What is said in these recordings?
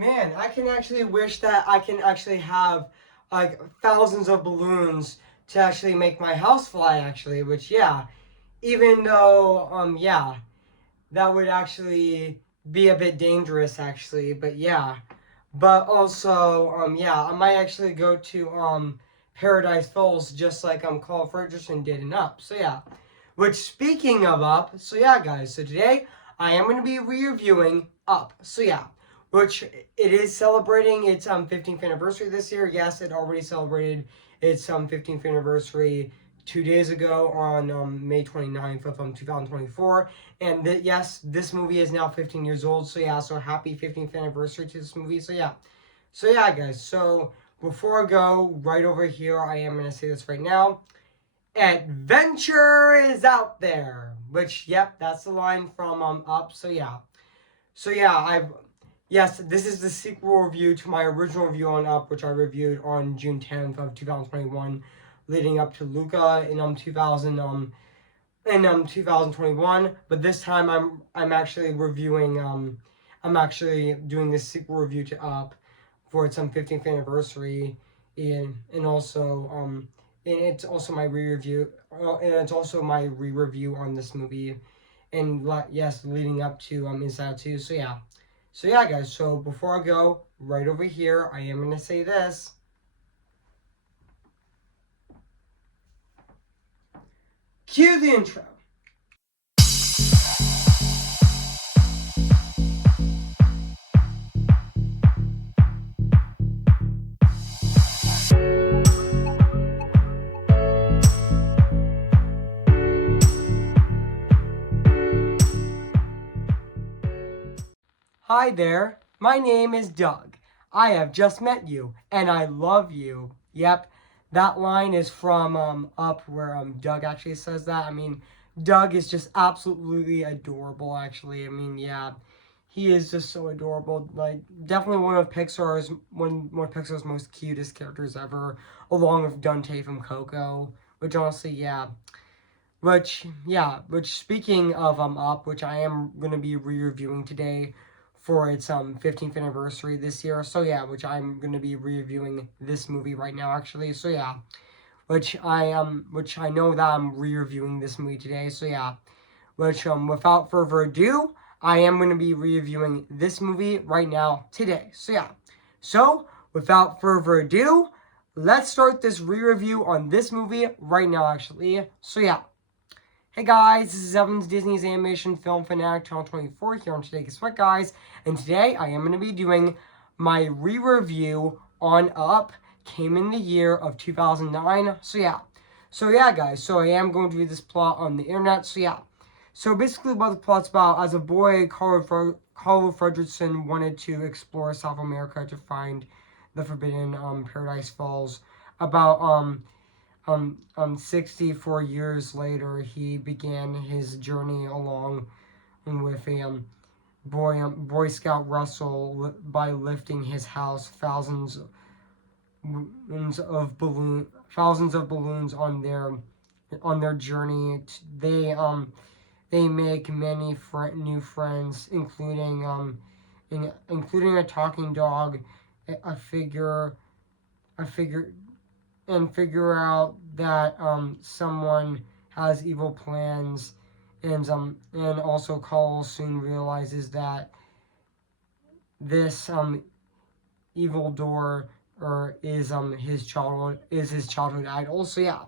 Man, I can actually wish that I can actually have like thousands of balloons to actually make my house fly actually, which yeah, even though yeah, that would actually be a bit dangerous actually, but yeah. But also yeah, I might actually go to Paradise Falls just like Carl Ferguson did in Up. So yeah. Which speaking of Up, so yeah guys, so today I am gonna be reviewing Up. So yeah. Which it is celebrating its 15th anniversary this year. Yes, it already celebrated its 15th anniversary 2 days ago on May 29th of 2024. And yes, this movie is now 15 years old. So yeah, so happy 15th anniversary to this movie. So yeah. So yeah, guys. So before I go right over here, I am going to say this right now. Adventure is out there. Which, yep, that's the line from Up. So yeah. So yeah, yes, this is the sequel review to my original review on Up, which I reviewed on June 10th of 2021, leading up to Luca in 2021. But this time I'm actually reviewing I'm actually doing this sequel review to Up for its 15th anniversary, and also and it's also my re-review and it's also my re-review on this movie, and yes, leading up to Inside Out 2. So yeah. So yeah, guys. So before I go, right over here, I am gonna say this. Cue the intro. Hi there, my name is Doug. I have just met you, and I love you. Yep, that line is from Up, where Doug actually says that. I mean, Doug is just absolutely adorable. Actually, I mean, yeah, he is just so adorable. Like, definitely one of Pixar's most cutest characters ever, along with Dante from Coco. Which honestly, yeah. Which speaking of Up, which I am gonna be re-reviewing today for its 15th anniversary this year. So yeah, which I'm gonna be reviewing this movie right now actually. So yeah, which I know that I'm re-reviewing this movie today. So yeah, which without further ado, I am gonna be reviewing this movie right now today. So yeah, so without further ado, let's start this re-review on this movie right now actually. So yeah. Hey guys, this is Evans, Disney's Animation Film Fanatic Channel 24 here on Today Guess What Guys, and today I am going to be doing my re-review on Up, came in the year of 2009, so yeah guys, so I am going to read this plot on the internet, so yeah. So basically what the plot's about, as a boy, Carl Fredrickson wanted to explore South America to find the forbidden Paradise Falls. About 64 years later, he began his journey along with a Boy Scout Russell by lifting his house thousands of balloons on their journey. They make many new friends, including a talking dog, a figure a figure and figure out that someone has evil plans, and also Cole soon realizes that this evil door or is his childhood idol. So yeah.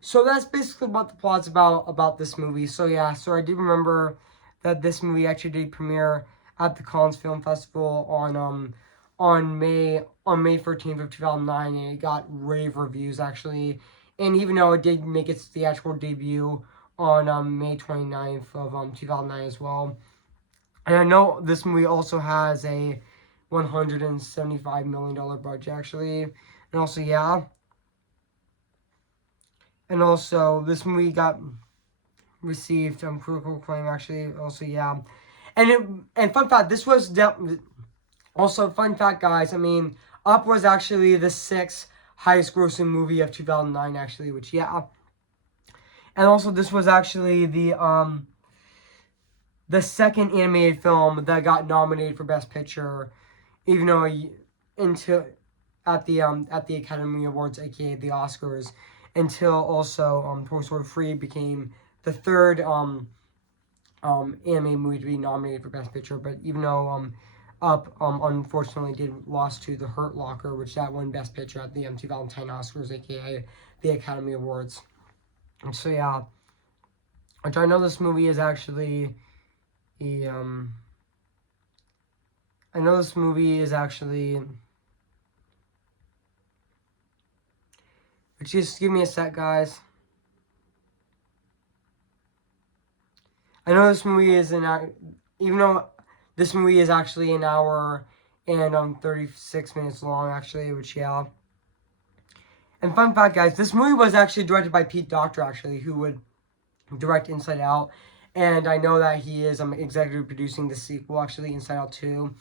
So that's basically what the plot's about this movie. So yeah, so I do remember that this movie actually did premiere at the Cannes Film Festival on May 13th of 2009, and it got rave reviews actually. And even though it did make its theatrical debut on May 29th of 2009 as well. And I know this movie also has a $175 million budget actually. And also yeah. And also this movie got received critical acclaim actually. Also yeah. And fun fact, this was also, fun fact, guys, I mean, Up was actually the sixth highest grossing movie of 2009, actually, which, yeah. And also, this was actually the second animated film that got nominated for Best Picture even though until at the Academy Awards, aka the Oscars, until also Toy Story 3 became the third anime movie to be nominated for Best Picture. But even though Up unfortunately did lost to The Hurt Locker, which that won Best Picture at the 2010 Oscars, aka the Academy Awards. And so yeah, which I know this movie is actually a I know this movie is actually. But just give me a sec, guys. I know this movie is even though this movie is actually an hour and 36 minutes long, actually, which yeah. And fun fact, guys, this movie was actually directed by Pete Docter, actually, who would direct Inside Out, and I know that he is executive producing the sequel, actually, Inside Out 2,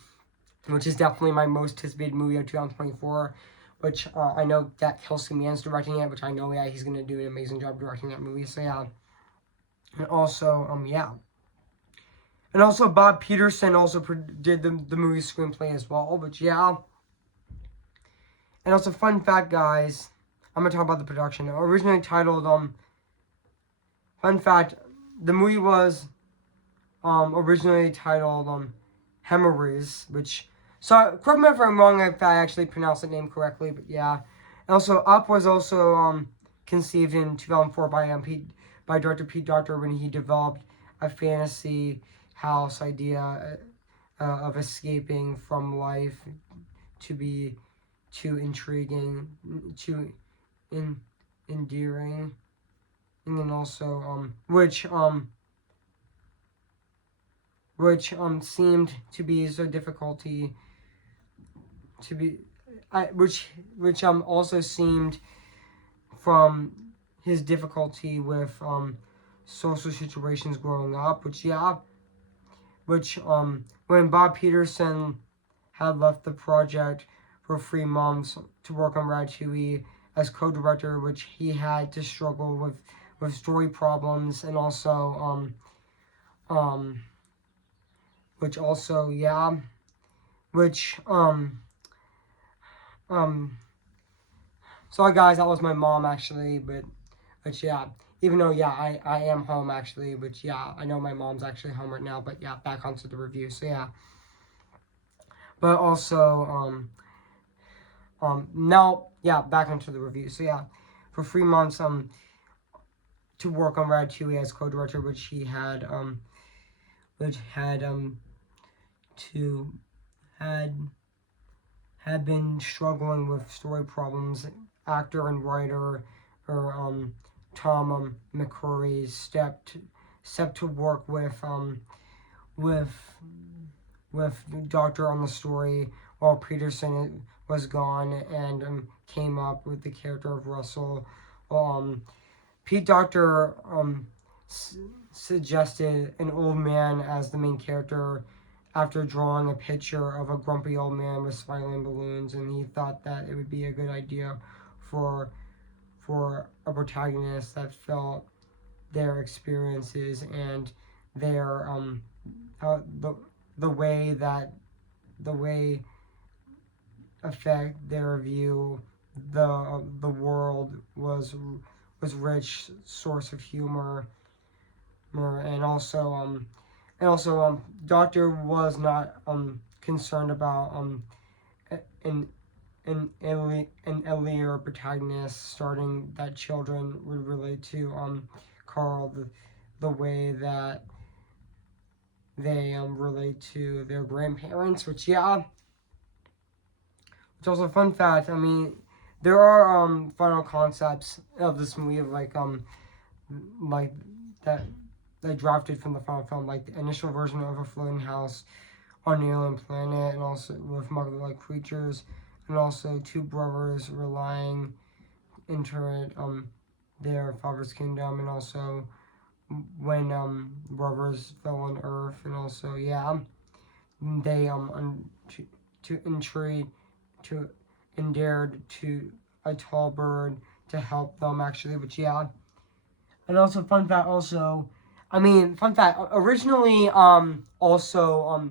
which is definitely my most anticipated movie of 2024. Which I know that Kelsey Mann's directing it, which I know he's gonna do an amazing job directing that movie. So yeah, and also yeah. And also, Bob Peterson also did the movie screenplay as well. But yeah. And also, fun fact, guys. I'm going to talk about the production. Originally titled, fun fact, the movie was originally titled Hemorrhoids, which, so correct me if I'm wrong if I actually pronounced the name correctly, but yeah. And also, Up was also conceived in 2004 by director Pete Docter when he developed a fantasy house idea of escaping from life to be too intriguing, too endearing, and then also which seemed to be so difficulty to be, which also seemed from his difficulty with social situations growing up, which yeah. Which when Bob Peterson had left the project for 3 months to work on Ratatouille as co-director, which he had to struggle with story problems and also which also yeah, which sorry guys, that was my mom actually, but yeah. Even though, yeah, I am home actually, which, yeah, I know my mom's actually home right now, but, yeah, back onto the review, so, yeah. But also, now, yeah, back onto the review, so, yeah, for 3 months, to work on Ratatouille as co-director, which he had, had been struggling with story problems, actor and writer, or, Tom McCurry stepped to work with Doctor on the story while Peterson was gone and came up with the character of Russell. Pete Docter suggested an old man as the main character after drawing a picture of a grumpy old man with smiling balloons, and he thought that it would be a good idea for a protagonist that felt their experiences and their the way affect their view the world was rich source of humor, and also Doctor was not concerned about an an earlier protagonist starting that children would relate to Carl, the way that they relate to their grandparents, which yeah. Which also fun fact, I mean, there are final concepts of this movie of like that drafted from the final film, like the initial version of a floating house on an alien planet, and also with mother-like creatures, and also two brothers relying into their father's kingdom, and also when brothers fell on Earth, and also yeah, they to intrigue to endeared to a tall bird to help them actually, which yeah. And also fun fact also, I mean fun fact originally also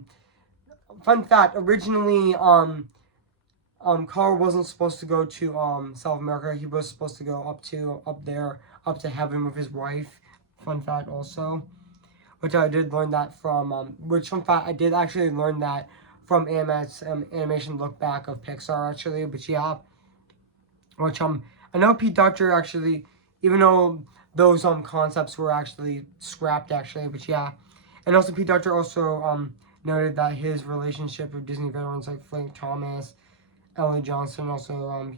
fun fact, originally, Carl wasn't supposed to go to South America. He was supposed to go up to heaven with his wife. Fun fact also, which I did learn that from which fun fact I did actually learn that from AMS animation look back of Pixar actually. But yeah, which I know Pete Docter actually, even though those concepts were actually scrapped actually, but yeah, and also Pete Docter also noted that his relationship with Disney veterans like Frank Thomas, Ellie Johnson, also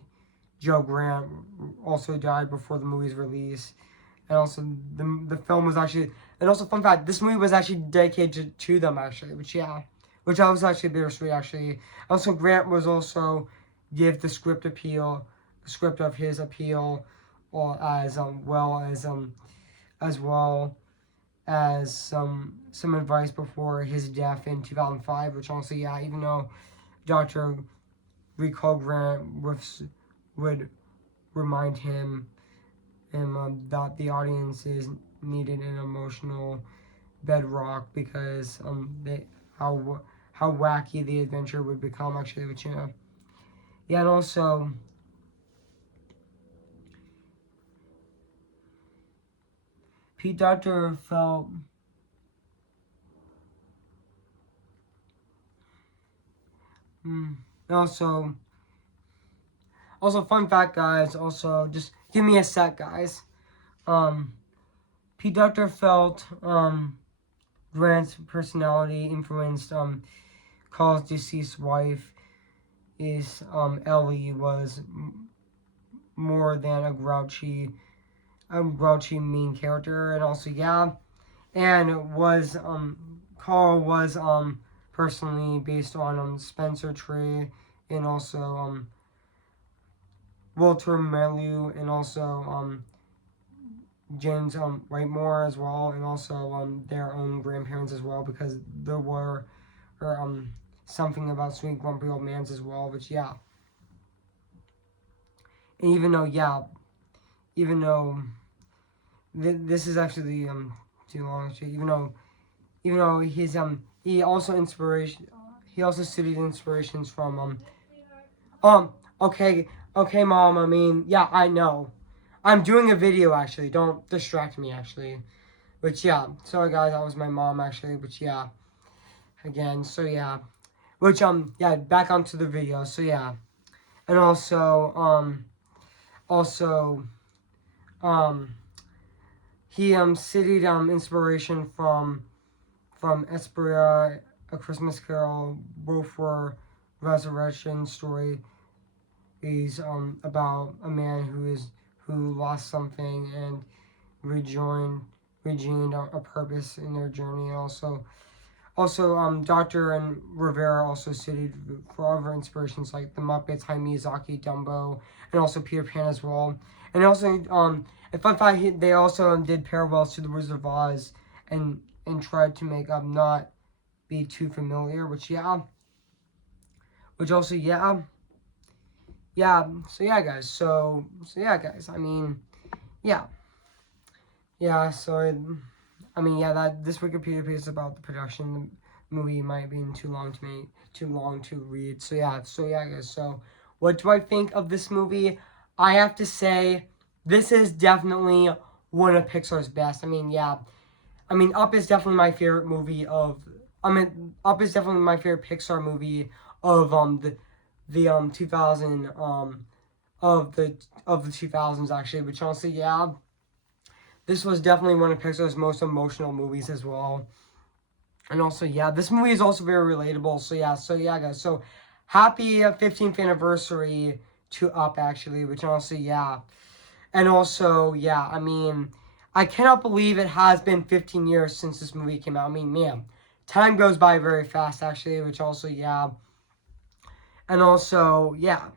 Joe Grant, also died before the movie's release, and also the film was actually, and also fun fact, this movie was actually dedicated to them actually, which yeah, which I was actually bittersweet actually. Also Grant was also give the script of his appeal, or as well as some advice before his death in 2005, which also yeah, even though Dr. Recall Grant would remind him that the audience is needed an emotional bedrock because how wacky the adventure would become actually, which yeah, and also Pete Docter felt also fun fact guys, also just give me a sec guys. Pete Docter felt Grant's personality influenced Carl's deceased wife is Ellie was more than a grouchy mean character, and also yeah, and was Carl was personally based on Spencer Trey, and also Walter Mellew, and also James Whitemore as well, and also their own grandparents as well, because there were something about Sweet Grumpy Old Mans as well, which yeah. And even though this is actually too long actually, even though he also studied inspirations from okay, mom, I mean yeah, I know I'm doing a video actually, don't distract me actually, but yeah, sorry guys, that was my mom actually, but yeah, again, so yeah, which yeah, back onto the video, so yeah, and also he studied inspiration from Esperia, A Christmas Carol. Both were resurrection story is about a man who lost something and regained a purpose in their journey. Also, Doctor and Rivera also studied for other inspirations like the Muppets, Hayao Miyazaki, Dumbo, and also Peter Pan as well. And also, in fun fact, they also did parallels to the Wizard of Oz and tried to make not be too familiar, which yeah, which also yeah, yeah. So yeah, guys. So yeah, guys. I mean, yeah, yeah. I mean, yeah. That this Wikipedia page is about the production. The movie might be too long to read. So yeah, guys. So, what do I think of this movie? I have to say, this is definitely one of Pixar's best. I mean, yeah. I mean, Up is definitely my favorite movie of. I mean, Up is definitely my favorite Pixar movie of the 2000 of the 2000s actually. Which honestly, yeah, this was definitely one of Pixar's most emotional movies as well. And also, yeah, this movie is also very relatable. So yeah, guys. So happy 15th anniversary to Up actually. Which honestly, yeah. And also, yeah, I mean, I cannot believe it has been 15 years since this movie came out. I mean, man, time goes by very fast, actually, which also, yeah. And also, yeah.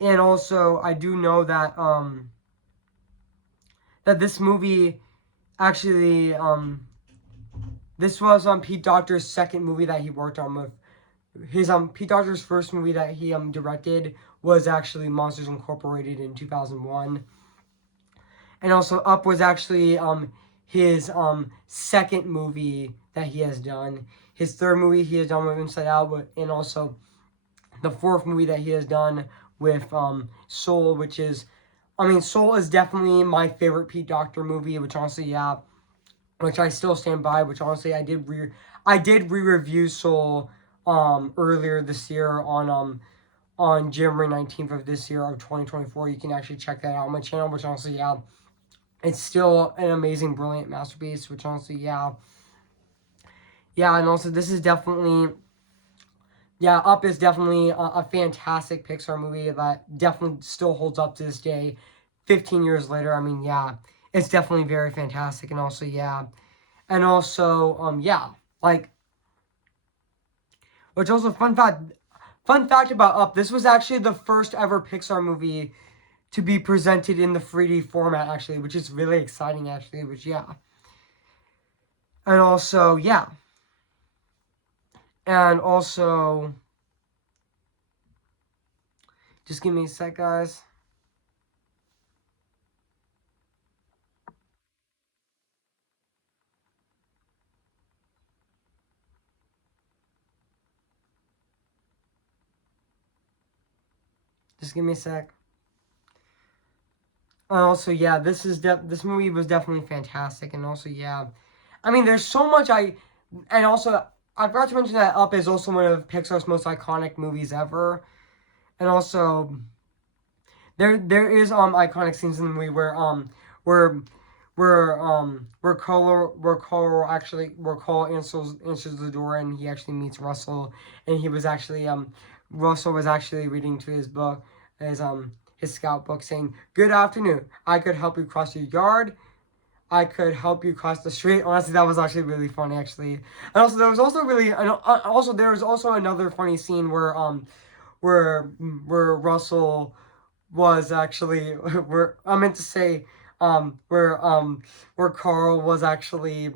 And also, I do know that this movie actually, this was Pete Docter's second movie that he worked on with. His Pete Docter's first movie that he directed was actually Monsters Incorporated in 2001. And also Up was actually his second movie that he has done. His third movie he has done with Inside Out, and also the fourth movie that he has done with Soul, which is, I mean, Soul is definitely my favorite Pete Docter movie, which honestly, yeah, which I still stand by. Which honestly, I did re-review Soul earlier this year on January 19th of this year of 2024. You can actually check that out on my channel. Which honestly, yeah, it's still an amazing, brilliant masterpiece. Which honestly, yeah, yeah, and also this is definitely. Yeah, Up is definitely a fantastic Pixar movie that definitely still holds up to this day, 15 years later. I mean, yeah, it's definitely very fantastic, and also, yeah, and also, yeah, like, which also fun fact about Up. This was actually the first ever Pixar movie to be presented in the 3D format, actually, which is really exciting, actually. Which, yeah, and also, yeah, and also, just give me a sec, guys. Just give me a sec. Also, yeah, this movie was definitely fantastic, and also, yeah, I mean, there's so much and also I forgot to mention that Up is also one of Pixar's most iconic movies ever, and also there is iconic scenes in the movie where where Cole answers the door and he actually meets Russell, and he was actually Russell was actually reading to his scout book saying, "Good afternoon. I could help you cross your yard. I could help you cross the street." Honestly, that was actually really funny, actually. And also, there was also another funny scene where Russell was actually where I meant to say where Carl was actually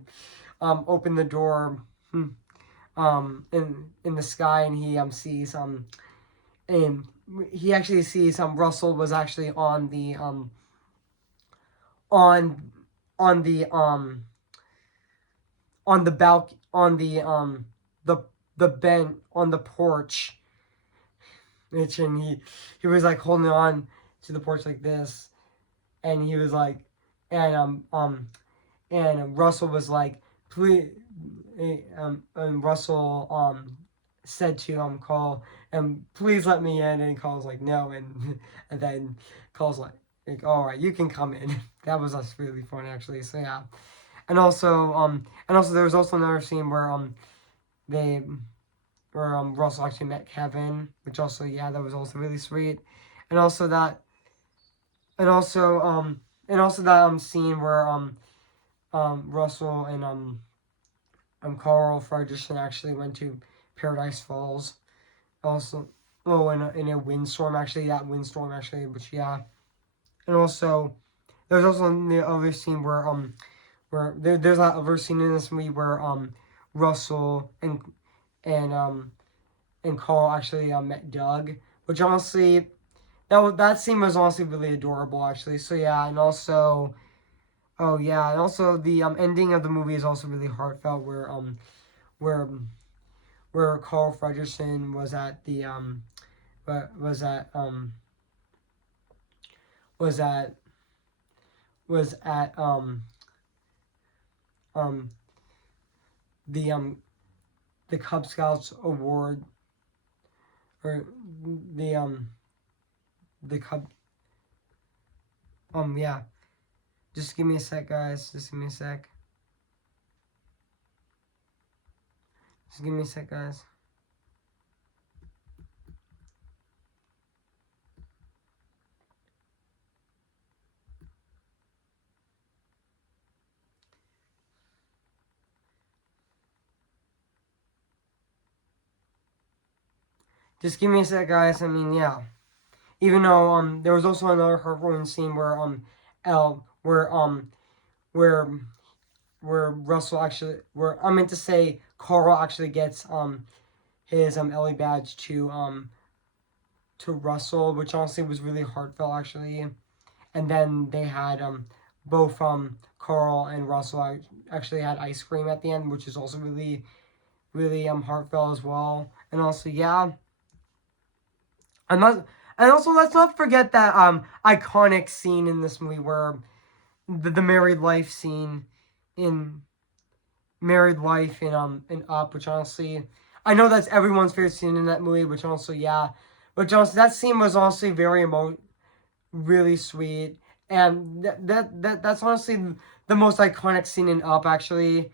opened the door in the sky, and he sees and he actually sees Russell was actually on on the on the balc on the bench on the porch, which and he was like holding on to the porch like this, and he was like, and and Russell was like, please, and Russell said to Carl, and please let me in, and Carl's like no, and and then Carl's like all right, you can come in. That was us really fun, actually. So yeah, and also there was also another scene they where Russell actually met Kevin, which also, yeah, that was also really sweet, and also that and also that scene where Russell and Carl Ferguson actually went to Paradise Falls. Also, oh, in a windstorm, actually, that windstorm, actually, which, yeah. And also, there's also the other scene where there's that other scene in this movie where Russell and um and Carl actually met Doug, which honestly that scene was honestly really adorable, actually. So yeah, and also, oh yeah, and also the ending of the movie is also really heartfelt, where where Carl Fredrickson was at the was at was at was at um the um the Cub Scouts award, or the the Cub yeah. Just give me a sec, guys. Just give me a sec. Just give me a sec, guys. Just give me a sec, guys. I mean, yeah. Even though there was also another heartwarming scene where L where Russell actually where I meant to say Carl actually gets his Ellie badge to Russell, which honestly was really heartfelt, actually. And then they had both Carl and Russell actually had ice cream at the end, which is also really really heartfelt as well. And also yeah, and let and also let's not forget that iconic scene in this movie where the married life scene in married life in Up, which honestly I know that's everyone's favorite scene in that movie, which also yeah, which also that scene was honestly really sweet, and that's honestly the most iconic scene in Up actually.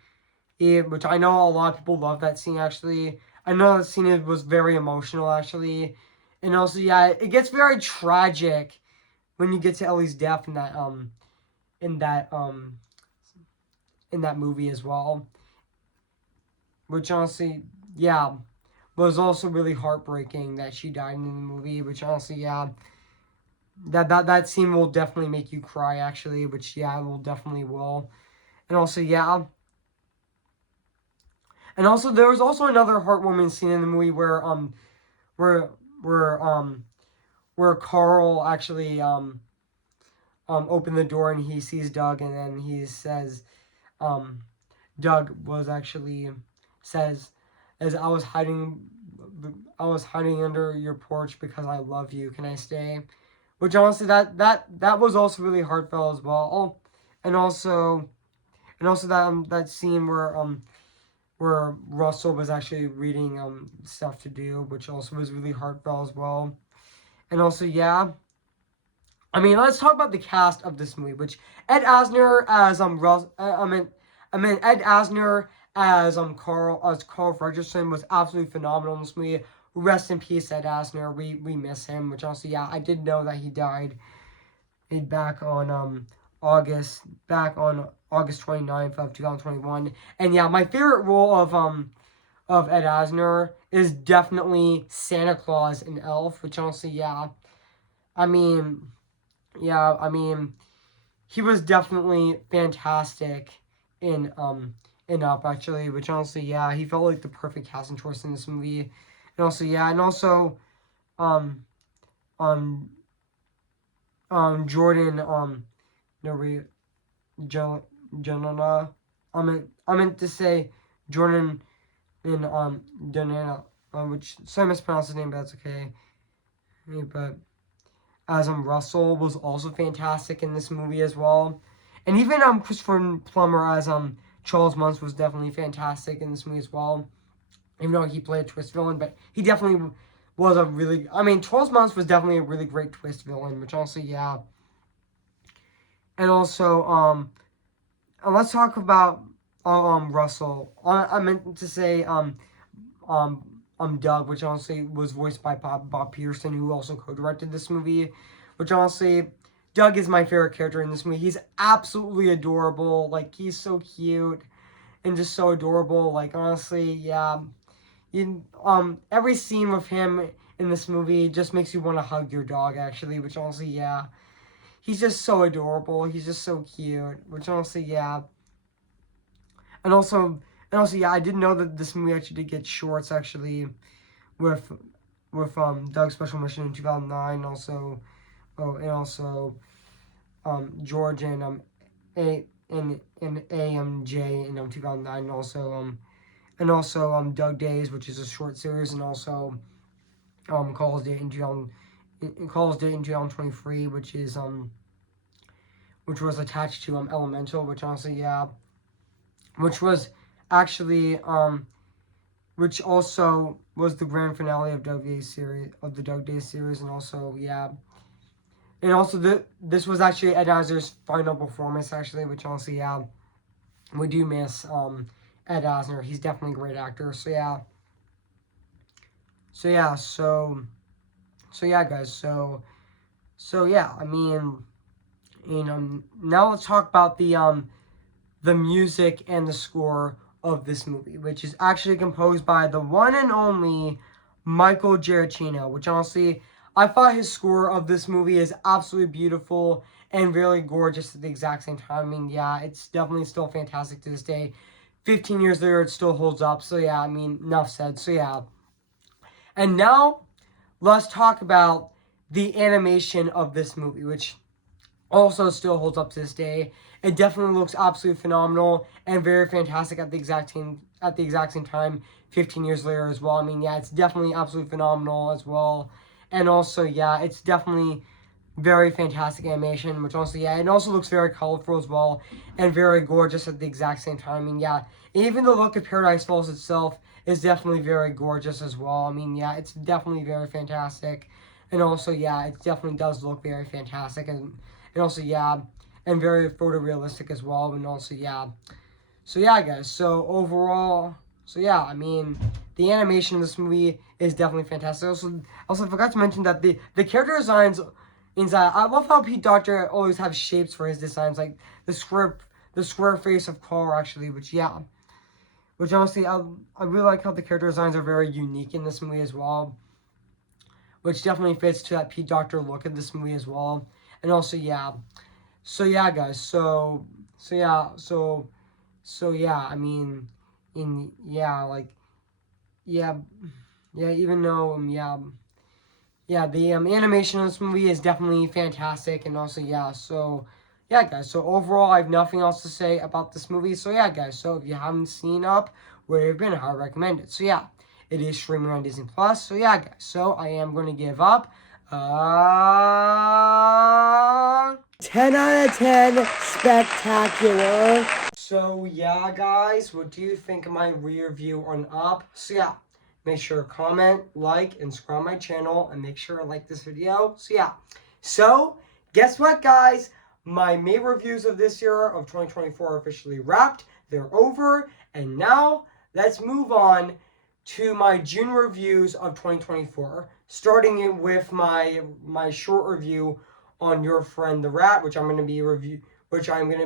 Yeah, which I know a lot of people love that scene actually. I know that scene was very emotional actually, and also yeah, it gets very tragic when you get to Ellie's death in that um in that movie as well. Which honestly, yeah, was also really heartbreaking that she died in the movie. Which honestly, yeah, that scene will definitely make you cry actually. Which yeah, it will definitely will. And also yeah, and also there was also another heartwarming scene in the movie where where where Carl actually opened the door and he sees Doug and then he says um Doug was actually says as I was hiding under your porch because I love you. Can I stay? Which honestly that was also really heartfelt as well. Oh, and also that scene where Russell was actually reading stuff to do, which also was really heartfelt as well. And also yeah, I mean, let's talk about the cast of this movie, which Ed Asner as Ed Asner as Carl Fredrickson was absolutely phenomenal in this movie. Rest in peace, Ed Asner. We miss him. Which also, yeah, I did know that he died back on August 29th of 2021. And yeah, my favorite role of Ed Asner is definitely Santa Claus and Elf. Which honestly, yeah, I mean I mean, he was definitely fantastic in Up actually, which honestly, yeah, he felt like the perfect casting choice in this movie. And also, yeah, and also um um Jordan no re Jonah I meant to say Jordan in Donana, which so I mispronounced his name, but that's okay. But as Russell was also fantastic in this movie as well, and even Christopher Plummer as Charles Muntz was definitely fantastic in this movie as well. Even though he played a twist villain, but he definitely was a really. I mean, Charles Muntz was definitely a really great twist villain, which also yeah, and also let's talk about Russell. I meant to say Doug, which honestly was voiced by Bob Peterson, who also co-directed this movie. Which honestly, Doug is my favorite character in this movie. He's absolutely adorable. Like he's so cute and just so adorable. Like honestly, yeah. Every scene with him in this movie just makes you want to hug your dog. Actually, which honestly, yeah. He's just so adorable. He's just so cute. Which honestly, yeah. And also, yeah. I didn't know that this movie actually did get shorts actually with Doug's Special Mission in 2009. Also, and also George and AMJ in 2009. And also Doug Days, which is a short series, and also Call's Day in 2023, which was attached to Elemental, which honestly yeah, which was actually which also was the grand finale of the Doug Days series, and also yeah, and also this was actually Ed Asner's final performance actually, which honestly yeah, we do miss Ed Asner. He's definitely a great actor. So yeah, so yeah, so yeah, guys. So yeah, I mean, now let's talk about the music and the score of this movie, which is actually composed by the one and only Michael Giacchino, which honestly, I thought his score of this movie is absolutely beautiful and really gorgeous at the exact same time. I mean, yeah, it's definitely still fantastic to this day. 15 years later, it still holds up. So yeah, I mean, enough said. So yeah. And now let's talk about the animation of this movie, which also still holds up to this day. It definitely looks absolutely phenomenal and very fantastic at the exact same time. 15 years later as well. I mean, yeah, it's definitely absolutely phenomenal as well. And also, yeah, it's definitely very fantastic animation, which also, yeah, it also looks very colorful as well and very gorgeous at the exact same time. I mean, yeah, even the look of Paradise Falls itself is definitely very gorgeous as well. I mean, yeah, it's definitely very fantastic. And also, yeah, it definitely does look very fantastic. And also, yeah, and very photorealistic as well. And also, yeah. So, yeah, guys. So, overall, so yeah, I mean, the animation in this movie is definitely fantastic. Also forgot to mention that the character designs inside. I love how Pete Docter always have shapes for his designs, like the square face of Carl actually. Which yeah, which honestly I really like how the character designs are very unique in this movie as well. Which definitely fits to that Pete Docter look of this movie as well. And also yeah, so yeah, guys. So yeah. I mean, in yeah, like yeah, yeah. Even though yeah, the animation in this movie is definitely fantastic, and also yeah, so yeah, guys. So overall, I have nothing else to say about this movie. So yeah, guys. So if you haven't seen Up, where you've been, I recommend it. So yeah, it is streaming on Disney Plus. So yeah, guys. So I am going to give Up. 10 out of 10, spectacular. So yeah, guys, what do you think of my review on Up? So yeah, make sure to comment, like, and subscribe my channel, and make sure to like this video. So yeah, so guess what, guys? My May reviews of this year of 2024 are officially wrapped. They're over, and now let's move on to my June reviews of 2024. Starting it with my short review on Your Friend the Rat, which I'm going to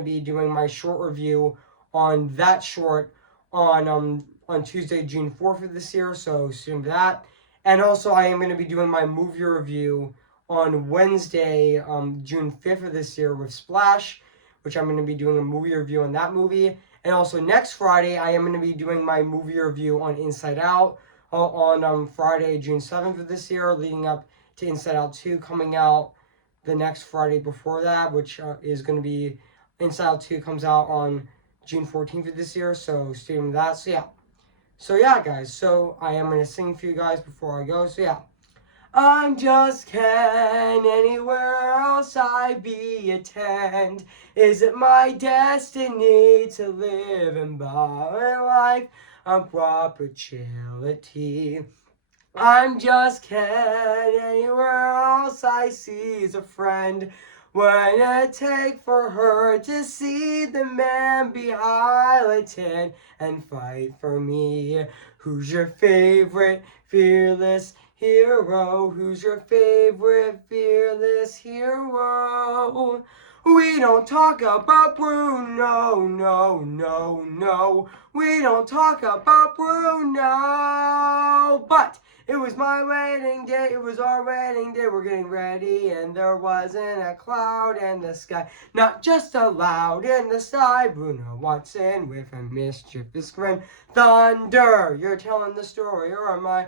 be doing my short review on that short on Tuesday, June 4th of this year, so soon that. And also I am going to be doing my movie review on Wednesday, June 5th of this year with Splash, which I'm going to be doing a movie review on that movie. And also next Friday, I am going to be doing my movie review on Inside Out on Friday, June 7th of this year, leading up to Inside Out 2 coming out the next Friday before that, which is going to be Inside Out 2 comes out on June 14th of this year, so stay tuned with that. So yeah, guys, so I am going to sing for you guys before I go, so yeah. I'm just Ken, anywhere else I be attend. Is it my destiny to live and by life on property? I'm just Ken, anywhere else I see is a friend. What it take for her to see the man be highlighted and fight for me? Who's your favorite fearless hero? Who's your favorite fearless hero? We don't talk about Bruno, no, no, no. We don't talk about Bruno, but it was my wedding day, it was our wedding day, we're getting ready, and there wasn't a cloud in the sky, not just a loud in the sky. Bruno walks in with a mischievous grin. Thunder, you're telling the story, or am I?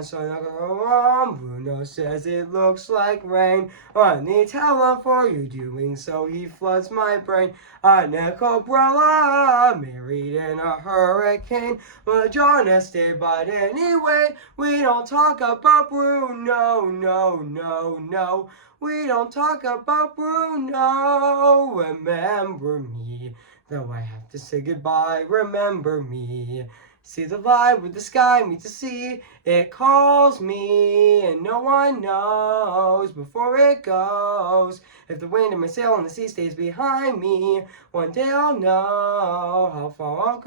So I go on. Bruno says it looks like rain. I need talent for you doing so. He floods my brain. A nickel umbrella, married in a hurricane. Madonna stayed, but anyway, we don't talk about Bruno. No, no, no. We don't talk about Bruno. Remember me. Though I have to say goodbye, remember me. See the light with the sky meets the sea. It calls me, and no one knows before it goes. If the wind in my sail and the sea stays behind me, one day I'll know how far I'll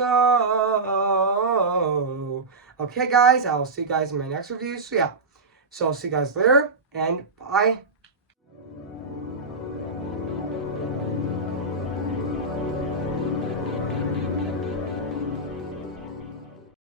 go. Okay, guys, I'll see you guys in my next review. So yeah, so I'll see you guys later, and bye.